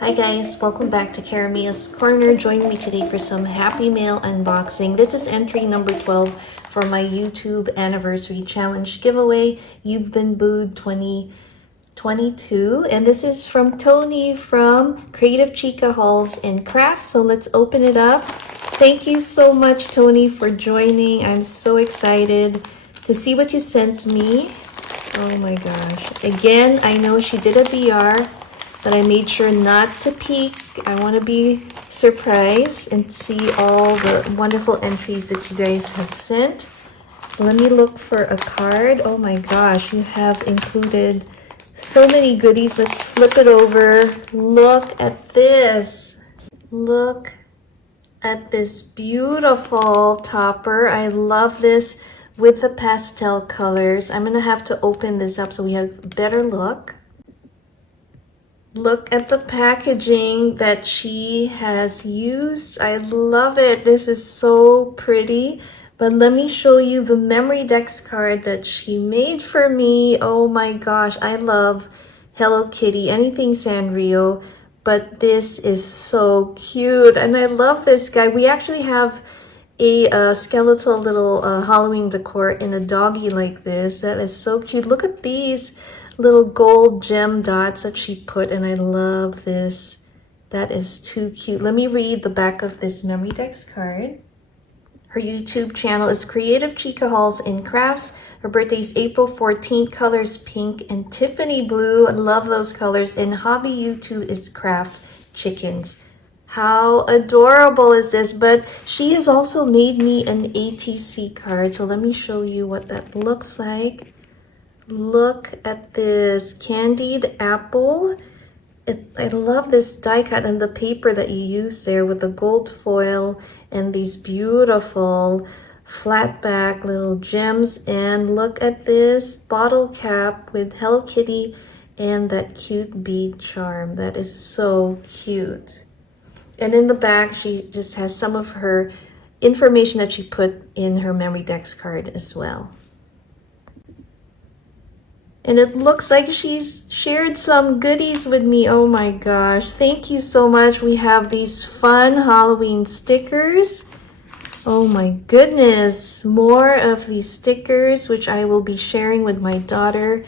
Hi guys, welcome back to Karamia's Corner. Join me today for some Happy Mail unboxing. This is entry number 12 for my YouTube anniversary challenge giveaway. You've been booed 2022, and this is from Toni from Creative Chica Hauls and Crafts. So let's open it up. Thank you so much, Toni, for joining. I'm so excited to see what you sent me. Oh my gosh. Again, I know she did a VR, but I made sure not to peek. I want to be surprised and see all the wonderful entries that you guys have sent. Let me look for a card. Oh my gosh, you have included so many goodies. Let's flip it over. Look at this. Look at this beautiful topper. I love this with the pastel colors. I'm gonna have to open this up so we have a better look. Look at the packaging that she has used. I love it. This is so pretty. But let me show you the memory dex card that she made for me. Oh my gosh, I love Hello Kitty, anything Sanrio. But this is so cute. And I love this guy. We actually have a skeletal little Halloween decor in a doggy like this. That is so cute. Look at these little gold gem dots that she put, and I love this. That is too cute. Let me read the back of this memory dex card. Her YouTube channel is Creative Chica Hauls and Crafts. Her birthday is April 14th. Colors pink and Tiffany blue. I love those colors. And hobby YouTube is Craft Chickens. How adorable is this? But she has also made me an ATC card. So let me show you what that looks like. Look at this candied apple. I love this die cut and the paper that you use there with the gold foil and these beautiful flat back little gems. And look at this bottle cap with Hello Kitty and that cute bead charm. That is so cute. And in the back, she just has some of her information that she put in her memory dex card as well. And it looks like she's shared some goodies with me. Oh my gosh. Thank you so much. We have these fun Halloween stickers. Oh my goodness. More of these stickers, which I will be sharing with my daughter,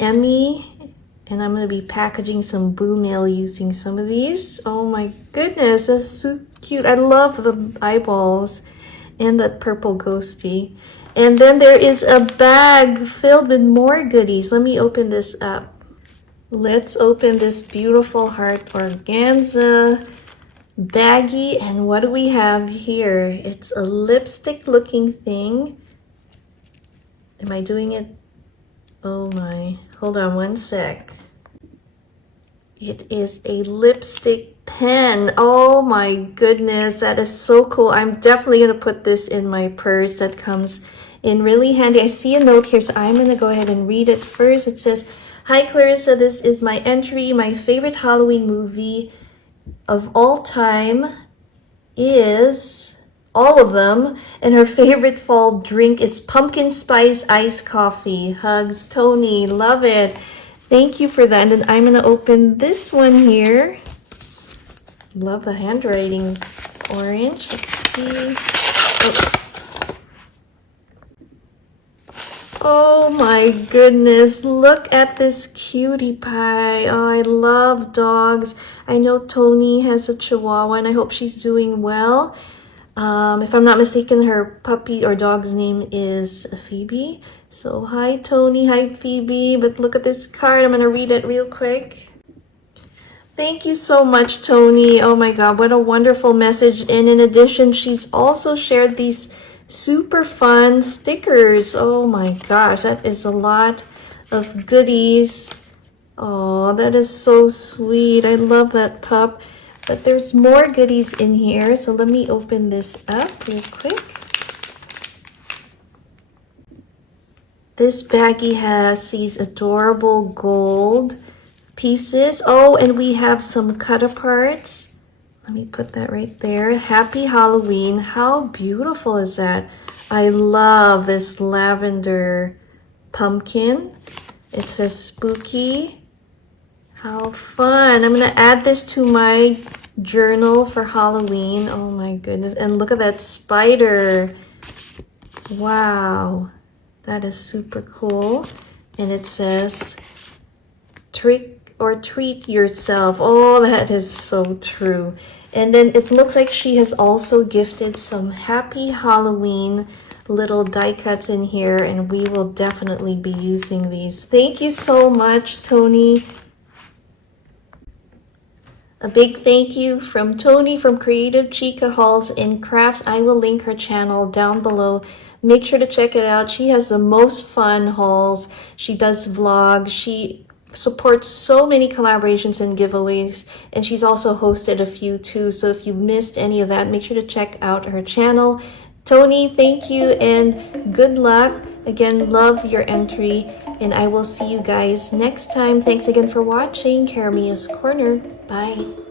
Emmy. And I'm going to be packaging some boo mail using some of these. Oh my goodness. That's so cute. I love the eyeballs and that purple ghosty. And then there is a bag filled with more goodies. Let me open this up. Let's open this beautiful heart organza baggie. And what do we have here? It's a lipstick looking thing. Am I doing it? Oh my. Hold on one sec. It is a lipstick pen. Oh my goodness. That is so cool. I'm definitely going to put this in my purse. That comes in really handy. I see a note here, so I'm going to go ahead and read it first. It says, "Hi Clarissa, this is my entry. My favorite Halloween movie of all time is all of them. And her favorite fall drink is pumpkin spice iced coffee. Hugs, Toni." Love it. Thank you for that. And I'm going to open this one here. Love the handwriting orange. Let's see. Oh my goodness, look at this cutie pie. Oh, I love dogs. I know Toni has a Chihuahua and I hope she's doing well. If I'm not mistaken, her puppy or dog's name is Phoebe. So hi Toni, hi Phoebe. But look at this card. I'm going to read it real quick. Thank you so much, Toni. Oh my God, what a wonderful message. And in addition, she's also shared these super fun stickers. Oh my gosh, that is a lot of goodies. Oh, that is so sweet. I love that pup. But there's more goodies in here. So let me open this up real quick. This baggie has these adorable gold pieces. Oh, and we have some cut aparts. Let me put that right there. Happy Halloween. How beautiful is that? I love this lavender pumpkin. It says spooky How fun. I'm gonna add this to my journal for Halloween. Oh my goodness. And look at that spider. Wow. That is super cool. And it says, trick or treat yourself. Oh, that is so true. And then it looks like she has also gifted some Happy Halloween little die cuts in here, and we will definitely be using these. Thank you so much, Toni. A big thank you from Toni from Creative Chica Hauls and Crafts. I will link her channel down below. Make sure to check it out. She has the most fun hauls. She does vlogs. She supports so many collaborations and giveaways, and she's also hosted a few too. So if you missed any of that, make sure to check out her channel. Toni, thank you and good luck. Again, love your entry, and I will see you guys next time. Thanks again for watching Caramia's Corner. Bye.